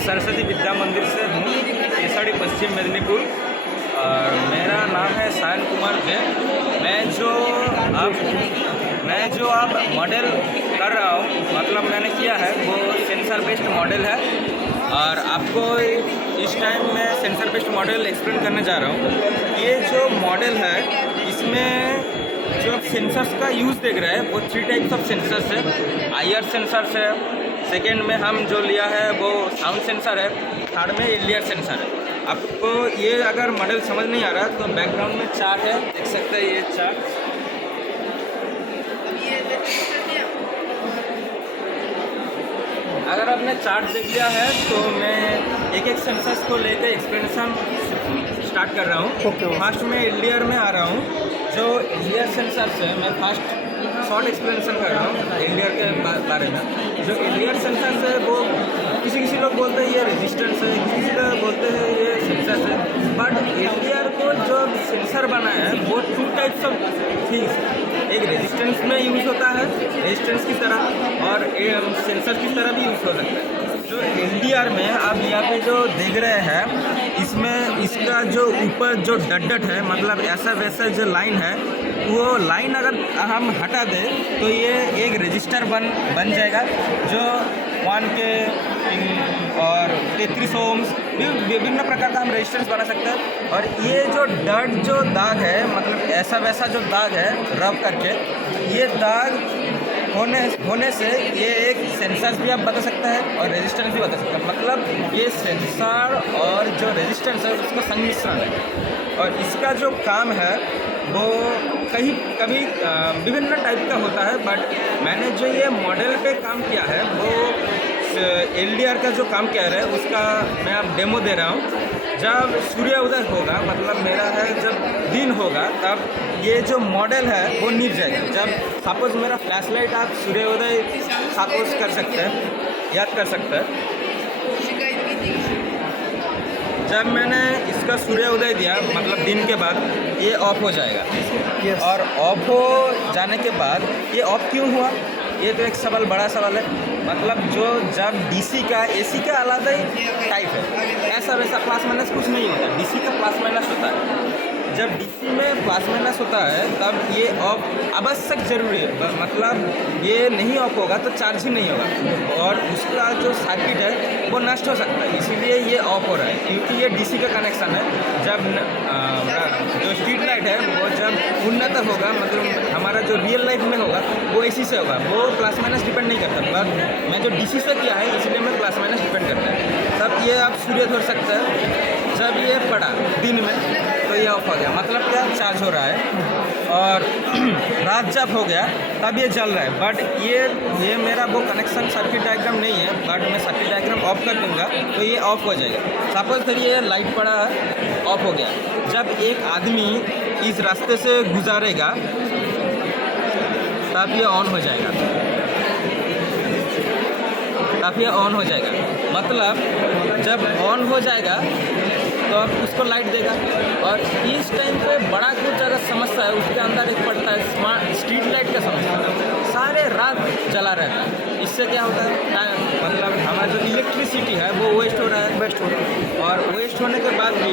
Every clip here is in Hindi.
सरस्वती विद्या मंदिर से हूँ, केसड़ी पश्चिम मेदिनीपुर। और मेरा नाम है सायन कुमार जैन। मैं जो अब मॉडल कर रहा हूँ, मतलब मैंने किया है वो सेंसर बेस्ड मॉडल है। और आपको इस टाइम मैं सेंसर बेस्ड मॉडल एक्सप्लेन करने जा रहा हूँ। ये जो मॉडल है इसमें जो आप सेंसर्स का यूज़ देख रहे हैं वो 3 टाइप्स ऑफ सेंसर्स है। IR सेंसर्स है, सेकेंड में हम जो लिया है वो साउंड सेंसर है, थर्ड में एलियर सेंसर है। आपको ये अगर मॉडल समझ नहीं आ रहा तो बैकग्राउंड में चार्ट है, देख सकते हैं ये चार्ट। अगर आपने चार्ट देख लिया है तो मैं एक एक सेंसर्स को लेकर एक्सप्लेनेशन स्टार्ट कर रहा हूँ। फर्स्ट में एलियर में आ रहा हूँ। जो एलियर सेंसर्स है मैं फर्स्ट शॉर्ट एक्सप्लेनेशन कर रहा हूँ एलियर के बारे में। जो एलियर सेंसर्स है वो किसी लोग बोलते हैं ये रेजिस्टेंस है, किसी लोग बोलते हैं ये सेंसर्स है। बट एलियर को जो सेंसर बनाया है वो 2 टाइप्स ऑफ थिंग्स है। एक रेजिस्टेंस में यूज़ होता है रेजिस्टेंस की तरह, और सेंसर की तरह भी यूज़ हो सकता है। जो एलडीआर में आप यहाँ पे जो देख रहे हैं इसमें इसका जो ऊपर जो डट है, मतलब ऐसा वैसा जो लाइन है, वो लाइन अगर हम हटा दें तो ये एक रजिस्टर बन जाएगा जो 1K और 33 ओम्स विभिन्न प्रकार का हम रेजिस्टेंस बना सकते हैं। और ये जो दाग है, मतलब ऐसा वैसा जो दाग है रब करके, ये दाग होने से ये एक सेंसर्स भी आप बता सकते हैं और रेजिस्टेंस भी बता सकते हैं। मतलब ये सेंसर और जो रेजिस्टेंस है उसका संमिश्रण है। और इसका जो काम है वो कभी विभिन्न टाइप का होता है। बट मैंने जो ये मॉडल पे काम किया है वो एलडीआर का जो काम किया है उसका मैं अब डेमो दे रहा हूँ। जब सूर्य उदय होगा, मतलब मेरा है जब दिन होगा, तब ये जो मॉडल है वो नीचे जाएगा। जब सपोज मेरा फ्लैश लाइट आप सूर्योदय सपोज कर सकते हैं, याद कर सकते हैं। जब मैंने इसका सूर्योदय दिया, मतलब दिन के बाद, ये ऑफ हो जाएगा। और ऑफ हो जाने के बाद ये ऑफ क्यों हुआ, ये तो एक बड़ा सवाल है। मतलब जब डीसी का एसी का अलग ही टाइप है, ऐसा वैसा प्लस माइनस कुछ नहीं होता। डीसी का प्लस माइनस होता है। जब डीसी में प्लस माइनस होता है तब ये ऑफ आवश्यक जरूरी है। मतलब ये नहीं ऑफ होगा तो चार्ज ही नहीं होगा और उसका जो सर्किट है वो नष्ट हो सकता है। इसीलिए ये ऑफ हो रहा है, क्योंकि ये डीसी का कनेक्शन है। जब जो स्ट्रीट लाइट है वो जब उन्नत होगा, मतलब हमारा जो रियल लाइफ में होगा वो एसी से होगा, वो प्लस माइनस डिपेंड नहीं करता। बट मैं जो डीसी से किया है इसलिए मैं प्लस माइनस डिपेंड करता है। तब ये आप सूर्य धर सकते हैं। जब ये पड़ा दिन में तो ये ऑफ हो गया, मतलब क्या, चार्ज हो रहा है। और रात जब हो गया तब ये जल रहा है। बट ये मेरा वो कनेक्शन सर्किट डायग्राम नहीं है। बट मैं सर्किट डायग्राम ऑफ कर दूंगा तो ये ऑफ हो जाएगा। सपोज करिए ये लाइट पड़ा है, ऑफ हो गया। जब एक आदमी इस रास्ते से गुजारेगा तब ये ऑन हो जाएगा, तब ये ऑन हो जाएगा। मतलब जब ऑन हो जाएगा तो अब उसको लाइट देगा। और इस टाइम पे बड़ा कुछ अगर समस्या है उसके अंदर एक पड़ता है स्मार्ट स्ट्रीट लाइट का समस्या, सारे रात जला रहता है। इससे क्या होता है, मतलब हमारा जो इलेक्ट्रिसिटी है वो वेस्ट हो रहा है। और वेस्ट होने के बाद भी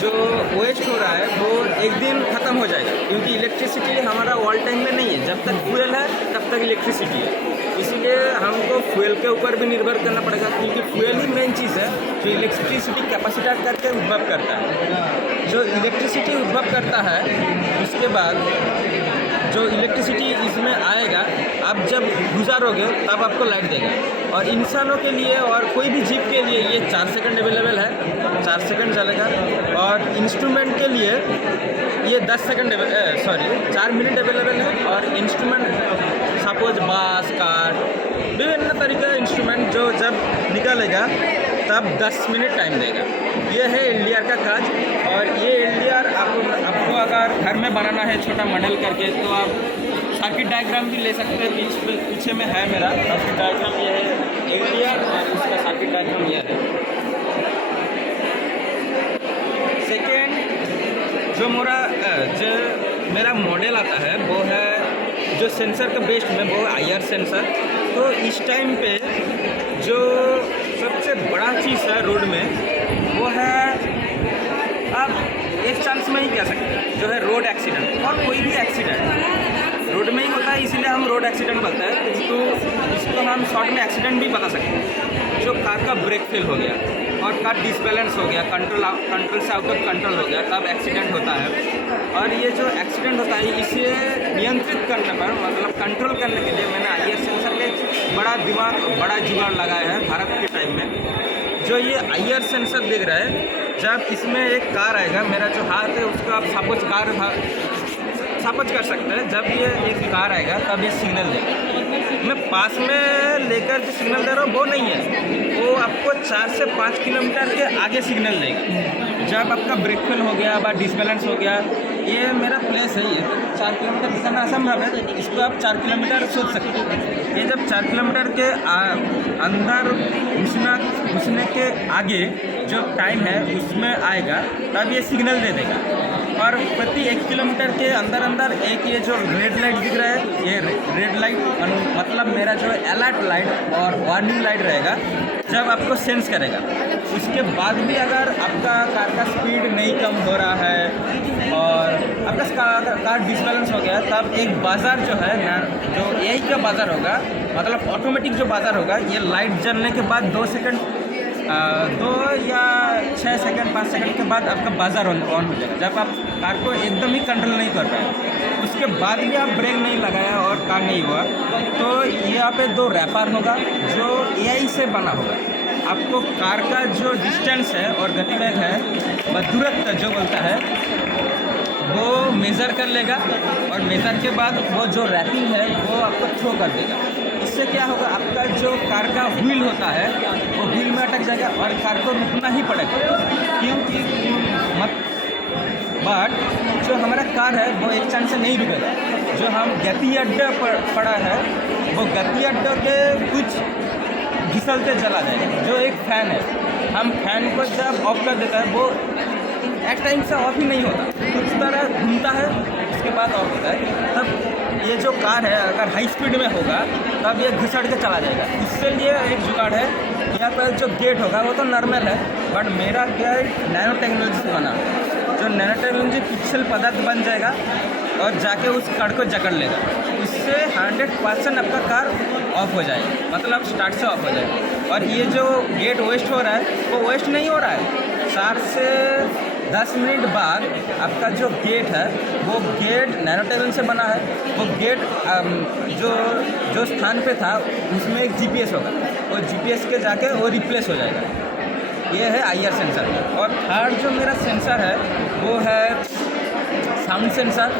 जो वेस्ट हो रहा है वो एक दिन ख़त्म हो जाएगा, क्योंकि इलेक्ट्रिसिटी हमारा ऑल टाइम में नहीं है। जब तक फ्यूल है तब तक इलेक्ट्रिसिटी है। इसीलिए हमको फ्यूल के ऊपर भी निर्भर करना पड़ेगा, क्योंकि फ्यूल ही मेन चीज़ है जो इलेक्ट्रिसिटी कैपेसिटर करके उद्भव करता है। जो इलेक्ट्रिसिटी उद्भव करता है उसके बाद जो इलेक्ट्रिसिटी इसमें आएगा, आप जब गुजारोगे तब आपको लाइट देगा। और इंसानों के लिए और कोई भी जीव के लिए ये 4 सेकंड अवेलेबल है, 4 सेकंड चलेगा। और इंस्ट्रूमेंट के लिए ये 4 मिनट अवेलेबल है। और इंस्ट्रूमेंट सपोज बास, कार, विभिन्न तरीके का इंस्ट्रूमेंट जो जब निकलेगा तब 10 मिनट टाइम देगा। ये है एलडीआर का काज। और ये एलडीआर आपको अगर घर में बनाना है छोटा मॉडल करके तो आप सर्किट डायग्राम भी ले सकते हैं। पीछे में है मेरा सर्किट डायग्राम, ये है एलडीआर और उसका सर्किट डायग्राम ये है। सेकेंड जो मेरा मॉडल आता है वो है जो सेंसर का बेस्ड में, वो IR सेंसर। तो इस टाइम पे जो सबसे सबसे बड़ा चीज़ है रोड में वो है, आप एक चांस में ही कह सकते हैं, जो है रोड एक्सीडेंट। और कोई भी एक्सीडेंट रोड में ही होता है, इसीलिए हम रोड एक्सीडेंट बोलते हैं। किंतु इसको हम शॉर्ट में एक्सीडेंट भी बता सकते हैं। जो कार का ब्रेक फेल हो गया और कार डिसबैलेंस हो गया, कंट्रोल से आउट ऑफ कंट्रोल हो गया, तब एक्सीडेंट होता है। और ये जो एक्सीडेंट होता है इसे नियंत्रित करने पर, मतलब कंट्रोल करने के लिए मैंने IR सेंसर के बड़ा जुगाड़ लगाया है भारत के टाइम में। जो ये IR सेंसर दिख रहा है, जब इसमें एक कार आएगा, मेरा जो हाथ है उसको आप सपोज कर सकते हैं। जब ये एक कार आएगा तब ये सिग्नल देगा। मैं पास में लेकर जो सिग्नल दे रहा हूँ वो नहीं है, वो आपको 4 से 5 किलोमीटर के आगे सिग्नल देगा। जब आपका ब्रेक फेल हो गया या डिसबैलेंस हो गया, ये मेरा प्लेस है, ये 4 किलोमीटर दिखाना असंभव है, इसको आप 4 किलोमीटर सोच सकते हैं। ये जब 4 किलोमीटर के अंदर घुसने के आगे जो टाइम है उसमें आएगा, तब ये सिग्नल दे देगा। और प्रति 1 किलोमीटर के अंदर एक ये जो रेड लाइट दिख रहा है, ये रेड लाइट मतलब मेरा जो अलर्ट लाइट और वार्निंग लाइट रहेगा, जब आपको सेंस करेगा। उसके बाद भी अगर आपका कार का स्पीड नहीं कम हो रहा है और आपका कार डिसबैलेंस हो गया, तब एक बाज़ार जो है ना, जो AI का बाज़ार होगा, मतलब ऑटोमेटिक जो बाज़ार होगा, ये लाइट जलने के बाद 2 या 6 सेकंड 5 सेकंड के बाद आपका बाज़ार ऑन हो जाएगा। जब आप कार को एकदम ही कंट्रोल नहीं कर पाए, उसके बाद भी आप ब्रेक नहीं लगाया और कार नहीं हुआ, तो यहाँ पे 2 रैपर होगा जो AI से बना होगा। आपको कार का जो डिस्टेंस है और गतिवेग है, दूरत्व जो बोलता है, वो मेज़र कर लेगा और मेज़र के बाद वो जो रैपिंग है वो आपको थ्रो कर देगा। इससे क्या होगा, आपका जो कार का व्हील होता है वो व्हील में अटक जाएगा और कार को रुकना ही पड़ेगा। क्योंकि बट जो हमारा कार है वो एक चांस से नहीं रुकेगा। जो हम गति अड्डा पड़ा है, वो गति अड्डा के कुछ घिसलते चला जाएगा। जो एक फ़ैन है, हम फैन को जब ऑफ कर देता है, वो एक टाइम से ऑफ ही नहीं होता, कुछ तरह घूमता है, उसके बाद ऑफ होता है। तब ये जो कार है अगर हाई स्पीड में होगा तब ये घिसट के चला जाएगा। इससे लिए एक जुगाड़ है, यहाँ पर जो गेट होगा वो तो नॉर्मल है, बट मेरा गेट नैनो टेक्नोलॉजी से बना। जो नैनो टेक्नोलॉजी पिक्सल पदार्थ बन जाएगा और जाके उस कार को जकड़ लेगा। इससे 100% आपका कार ऑफ हो जाएगा, मतलब स्टार्ट से ऑफ हो जाएगा। और ये जो गेट वेस्ट हो रहा है वो वेस्ट नहीं हो रहा है। 4 से 10 मिनट बाद आपका जो गेट है वो गेट नैनो टेक्नोलॉजी से बना है। वो गेट जो स्थान पे था उसमें एक GPS होगा, वो GPS के जाके वो रिप्लेस हो जाएगा। ये है IR सेंसर। और थर्ड जो मेरा सेंसर है वो है साउंड सेंसर,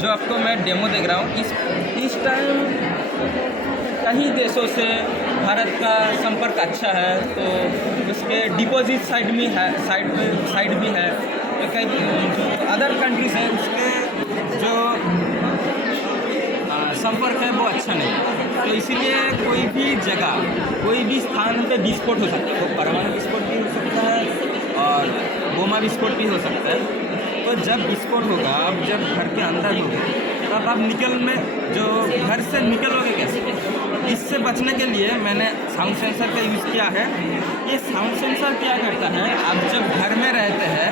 जो आपको मैं डेमो देख रहा हूँ। इस टाइम कई देशों से भारत का संपर्क अच्छा है, तो उसके डिपॉजिट साइड भी है, साइड भी है। तो कई जो अदर कंट्रीज हैं उसके जो संपर्क है वो अच्छा नहीं है। तो इसीलिए कोई भी जगह, कोई भी स्थान पे विस्फोट हो सकता है। वो परमाणु विस्फोट भी हो सकता है और बोमा विस्फोट भी हो सकता है। तो जब विस्फोट होगा, आप जब घर के अंदर होगे, तब आप जो घर से निकलोगे कैसे? इससे बचने के लिए मैंने साउंड सेंसर का यूज़ किया है। ये साउंड सेंसर क्या करता है, आप जब घर में रहते हैं,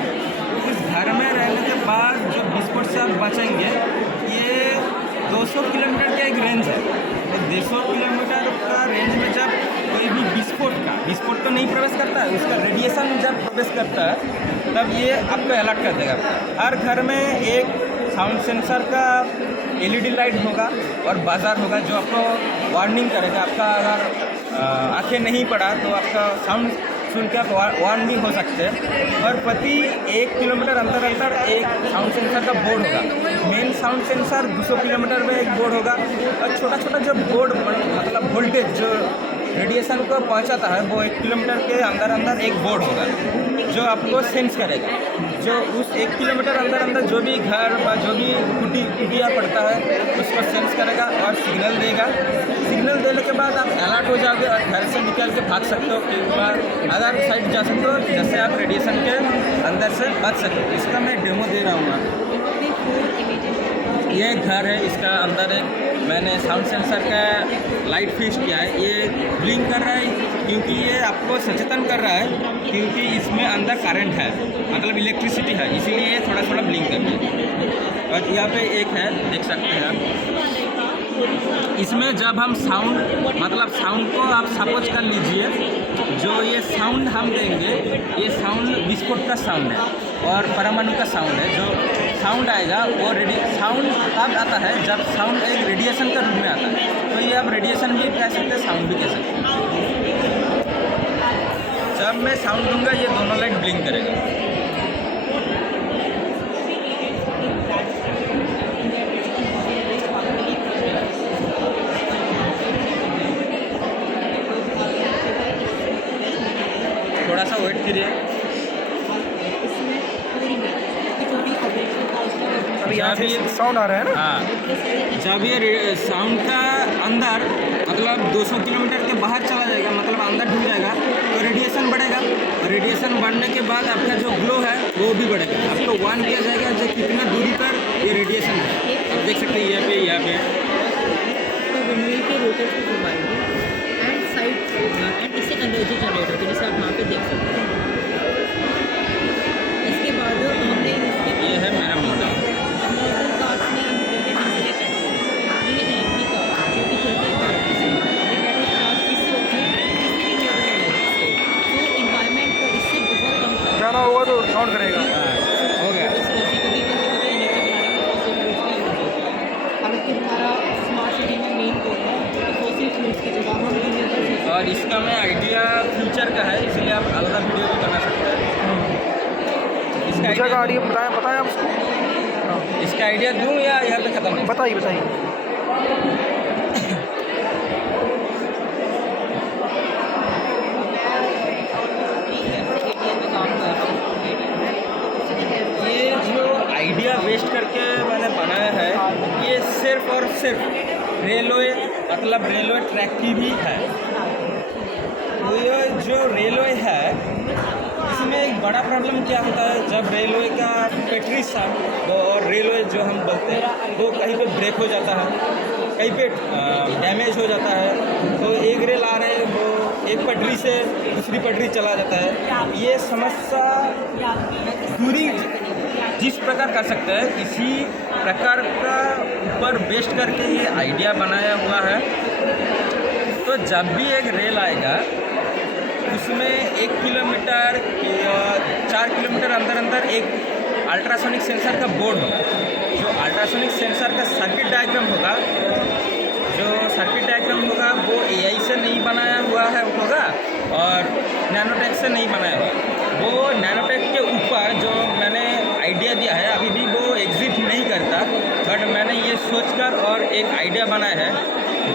उस घर में रहने के बाद जो विस्फोट से आप बचेंगे, ये 200 किलोमीटर का एक रेंज है। तो 200 किलोमीटर का रेंज में जब कोई भी विस्फोट तो नहीं प्रवेश करता है, उसका रेडिएशन जब प्रवेश करता है तब ये आपको अलर्ट कर देगा। हर घर में एक साउंड सेंसर का LED लाइट होगा और बाज़ार होगा, जो आपको वार्निंग करेगा। आपका अगर आंखें नहीं पड़ा तो आपका साउंड सुन के आप वार्न भी हो सकते हैं। और प्रति 1 किलोमीटर अंतर एक साउंड सेंसर का बोर्ड होगा। मेन साउंड सेंसर 200 किलोमीटर में एक बोर्ड होगा, और छोटा छोटा जो बोर्ड मतलब वोल्टेज जो रेडिएशन को पहुंचाता है, वो 1 किलोमीटर के अंदर एक बोर्ड होगा जो आपको सेंस करेगा। जो उस 1 किलोमीटर अंदर जो भी घर व जो भी कुटिया पड़ता है उसको सेंस करेगा और सिग्नल देगा। सिग्नल देने के बाद आप अलर्ट हो जाओगे और घर से निकल के भाग सकते हो, अदर साइड जा सकते हो, जैसे आप रेडिएशन के अंदर से बच सकते हो। इसका मैं डेमो दे रहा हूँ। ये घर है, इसका अंदर मैंने साउंड सेंसर का लाइट फिक्स किया है। ये ब्लिंक कर रहा है, क्योंकि ये आपको सचेतन कर रहा है, क्योंकि इसमें अंदर करंट है, मतलब इलेक्ट्रिसिटी है, इसीलिए ये थोड़ा थोड़ा ब्लिंक कर रही है। और यहाँ पे एक है, देख सकते हैं आप, इसमें जब हम साउंड, मतलब साउंड को आप सपोज कर लीजिए, जो ये साउंड हम देंगे, ये साउंड विस्फोट का साउंड है और परमाणु का साउंड है। जो साउंड आएगा वो साउंड कब आता है, जब साउंड एक रेडिएशन का रूप में आता है। तो ये आप रेडिएशन भी कह सकते हैं, साउंड भी कह सकते हैं। जब मैं साउंड दूंगा ये दोनों लाइट ब्लिंक करेगा। थोड़ा सा वेट करिए। अभी यहाँ से साउंड आ रहा है ना। हाँ, जब ये साउंड का अंदर मतलब 200 किलोमीटर के बाहर चला जाएगा, मतलब अंदर ढुक जाएगा, तो रेडिएशन बढ़ेगा। रेडिएशन बढ़ने के बाद आपका जो ग्लो है वो भी बढ़ेगा। आपको वार्न किया जाएगा जो कितना दूरी पर ये रेडिएशन है। आप देख सकते हैं यहाँ पे एंड साइड एंड इससे एनर्जी जनरेट होती है, जैसे आप यहाँ पे देख सकते हैं। इसके बाद हमने ये है मेरा मॉडल। मॉडल कार्स में हम ये EV कार जो कि चलती है बैटरी चार्ज इससे होती है, किसी भी रिन्यूएबल एनर्जी से। तो इन्वायरमेंट को इससे बहुत कम करता ज़्यादा होगा तो साउंड करेगा। हो गया। है। इस वजह से कभी कभी एनर्जी बनाने में फॉसिल फ्यूल्स का यूज़ होता है। हालांकि हमारा स्मार्ट सिटी में मेन गोल है तो फॉसिल फ्यूल्स की जगह हम रिन्यूएबल। और इसका मैं आइडिया फ्यूचर का है, इसलिए आप अलग वीडियो भी बना सकते हैं। इसका जगह आइडिया आइडिया बताएं आप उसको। इसका आइडिया दूँ या यहाँ पे ख़त्म है? बताइए बताइए। ये जो आइडिया वेस्ट करके मैंने बनाया है, ये सिर्फ और सिर्फ रेलवे, मतलब रेलवे ट्रैक की भी है। तो ये जो रेलवे है, इसमें एक बड़ा प्रॉब्लम क्या होता है, जब रेलवे का पटरी साथ और रेलवे जो हम बोलते हैं वो कहीं पे ब्रेक हो जाता है, कहीं पे डैमेज हो जाता है, तो एक रेल आ रहे हैं वो एक पटरी से दूसरी पटरी चला जाता है। ये समस्या पूरी जिस प्रकार कर सकते हैं, इसी प्रकार का ऊपर बेस्ड करके ये आइडिया बनाया हुआ है। तो जब भी एक रेल आएगा, उसमें 1 किलोमीटर या 4 किलोमीटर अंदर अंदर एक अल्ट्रासोनिक सेंसर का बोर्ड होगा। जो अल्ट्रासोनिक सेंसर का सर्किट डायग्राम होगा, वो AI से नहीं बनाया हुआ है होगा और नैनोटेक से नहीं बनाया हुआ। वो नैनोटेक के ऊपर जो मैंने आइडिया दिया है, अभी भी वो एग्जिस्ट नहीं करता, बट मैंने ये सोचकर और एक आइडिया बनाया है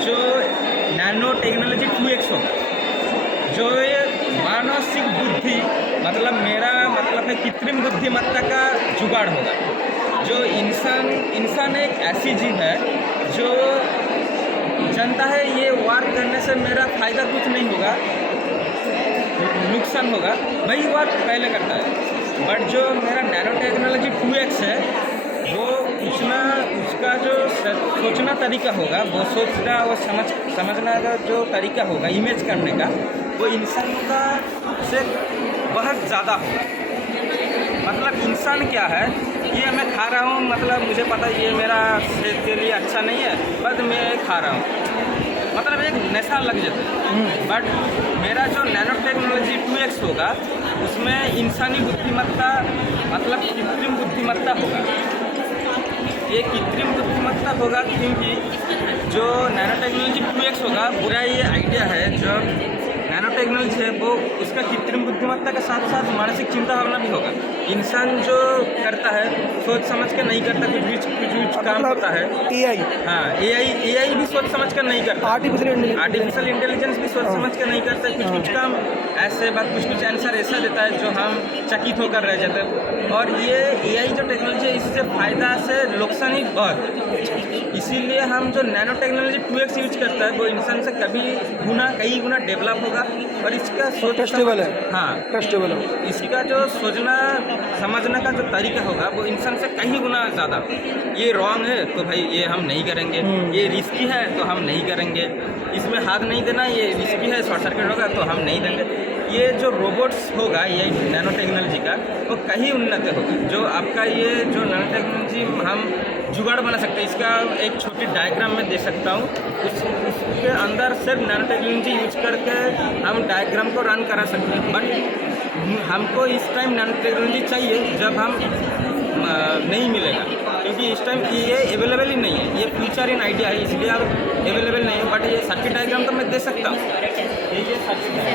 जो नैनो टेक्नोलॉजी 2x होगा। जो ये मानसिक बुद्धि, मतलब मेरा मतलब है कृत्रिम बुद्धिमत्ता का जुगाड़ होगा। जो इंसान एक ऐसी जीव है जो जानता है ये वार करने से मेरा फ़ायदा कुछ नहीं होगा, नुकसान होगा, वही वार पहले करता है। बट जो मेरा नैनो टेक्नोलॉजी 2x है, वो उसका जो सोचना तरीका होगा, वो सोचना और समझना का जो तरीका होगा, इमेज करने का, वो इंसान का से बहुत ज़्यादा होगा। मतलब इंसान क्या है, ये मैं खा रहा हूँ, मतलब मुझे पता है ये मेरा सेहत के लिए अच्छा नहीं है, बट मैं खा रहा हूँ, मतलब एक नशा लग जाता है। बट मेरा जो नैनो टेक्नोलॉजी 2x होगा, उसमें इंसानी बुद्धिमत्ता, मतलब कृत्रिम बुद्धिमत्ता होगा। ये कृत्रिम बुद्धिमत्ता होगा क्योंकि जो नैनो टेक्नोलॉजी 2x होगा, पूरा ये आइडिया है जो नैनो टेक्नोलॉजी है, वो उसका कृत्रिम बुद्धिमत्ता के साथ साथ मानसिक चिंता भावना भी होगा। इंसान जो करता है सोच समझ के नहीं करता, कुछ भी काम होता है। AI, हाँ, AI भी सोच समझ कर नहीं करता। आर्टिफिशियल इंटेलिजेंस भी सोच समझ कर नहीं करता। कुछ काम ऐसे बात, कुछ आंसर ऐसा देता है जो हम चकित होकर रह जाते हैं। और ये AI जो टेक्नोलॉजी है, इससे फ़ायदा से नुकसान ही बहुत। इसीलिए हम जो नैनो टेक्नोलॉजी 2x यूज करता है, वो इंसान से कई गुना डेवलप होगा और इसका सोच ट्रस्टेबल है। हाँ, ट्रस्टेबल है। इसका जो सोचना समझने का जो तरीका होगा वो इंसान से कहीं गुना ज़्यादा। ये रॉन्ग है तो भाई ये हम नहीं करेंगे, ये रिस्की है तो हम नहीं करेंगे, इसमें हाथ नहीं देना, ये रिस्की है, शॉर्ट सर्किट होगा तो हम नहीं देंगे। ये जो रोबोट्स होगा ये नैनो टेक्नोलॉजी का, वो कहीं उन्नत होगा। जो आपका ये जो नैनो टेक्नोलॉजी हम जुगाड़ बना सकते हैं, इसका एक छोटी डायग्राम में दे सकता हूँ। उसके अंदर सिर्फ नैनो टेक्नोलॉजी यूज करके हम डायग्राम को रन करा सकते हैं। बट हमको इस टाइम नैनो टेक्नोलॉजी चाहिए जब हम नहीं मिलेगा, क्योंकि इस टाइम ये अवेलेबल ही नहीं है। ये फ्यूचर इन आइडिया है, इसलिए अब अवेलेबल नहीं है। बट ये सर्किट डायग्राम तो मैं दे सकता हूँ। ये सर्किट है,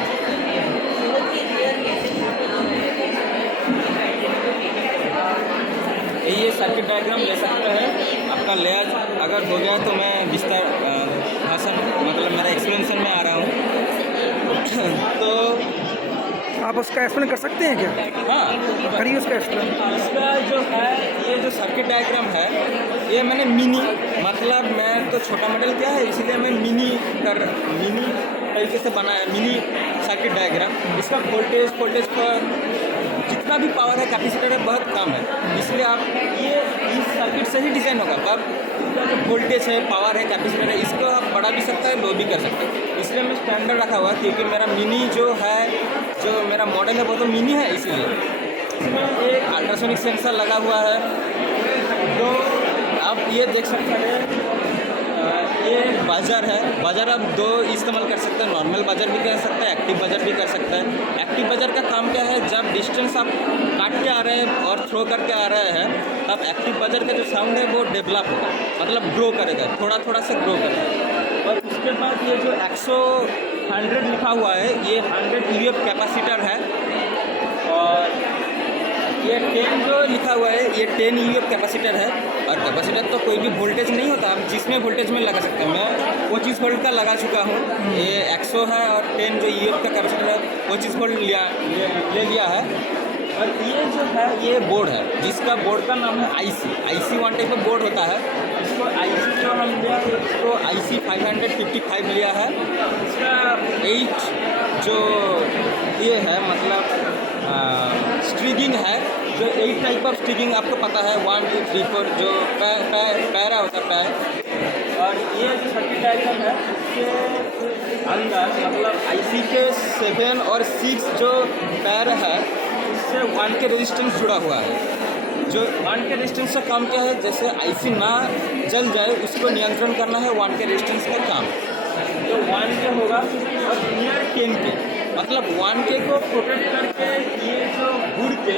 ये सर्किट डायग्राम ले सकते हैं। आपका लेयर अगर हो गया तो मैं विस्तार भाषण मतलब मेरा एक्सप्लेनेशन में आ रहा हूँ। तो आप उसका एक्सप्लेन कर सकते हैं क्या? हाँ, करिए उसका एक्सप्लेन। इसका जो है ये जो सर्किट डायग्राम है ये मैंने मिनी मतलब मैं तो छोटा मॉडल क्या है इसलिए मैं मिनी तरीके से बनाया मिनी सर्किट डायग्राम। इसका वोल्टेज पर जितना भी पावर है कैपेसिटर है बहुत कम है, इसलिए आप ये इस सर्किट से ही डिज़ाइन होगा। अब इसका जो वोल्टेज है, पावर है, कैपेसिटर है, इसको आप बढ़ा भी सकता है, लो भी कर सकते हैं। इसलिए मैं स्टैंडर्ड रखा हुआ क्योंकि मेरा मिनी जो है, जो मेरा मॉडल है वो तो मिनी है, इसलिए इसमें एक अल्ट्रासोनिक सेंसर लगा हुआ है। तो आप ये देख सकते हैं ये बाज़र है। बाज़र आप दो इस्तेमाल कर सकते हैं, नॉर्मल बाज़र भी कर सकते हैं, एक्टिव बाज़र भी कर सकते हैं। एक्टिव बाज़र का काम क्या है, जब डिस्टेंस आप काट के आ रहे हैं और थ्रो करके आ रहे हैं तब एक्टिव बाज़र का जो साउंड है वो डेवलप होगा, मतलब ग्रो करेगा, थोड़ा से ग्रो करेगा। और उसके बाद ये जो 100 लिखा हुआ है ये 100 UF कैपेसिटर है। और ये 10 जो लिखा हुआ है ये 10 UF कैपेसिटर है। और कैपेसिटर तो कोई भी वोल्टेज नहीं होता, आप जिसमें वोल्टेज में लगा सकते हैं। मैं 25 वोल्ट का लगा चुका हूँ। ये 100 है और 10 जो UF का कैपेसिटर है 25 वोल्ट ले लिया है। और ये जो है ये बोर्ड है जिसका बोर्ड का नाम है IC वन टाइप का बोर्ड होता है। इसको IC जो हम लिया इसको IC 555 लिया है। इसका 8 जो ये है मतलब स्ट्रिगिंग है, जो 8 टाइप ऑफ स्ट्रिगिंग आपको पता है, 1 2 3 4 जो पैरा होता है पैर। और ये जो सर्किट डायग्राम है इसके अंदर मतलब IC के 7 और 6 जो पैर है इससे 1 के रेजिस्टेंस जुड़ा हुआ है। जो 1 के रेजिस्टेंस का काम क्या है, जैसे IC ना जल जाए उसको नियंत्रण करना है 1 के रेजिस्टेंस का काम। तो 1 के होगा और नियर 10 के मतलब 1 के को प्रोटेक्ट करके ये जो गुड़ के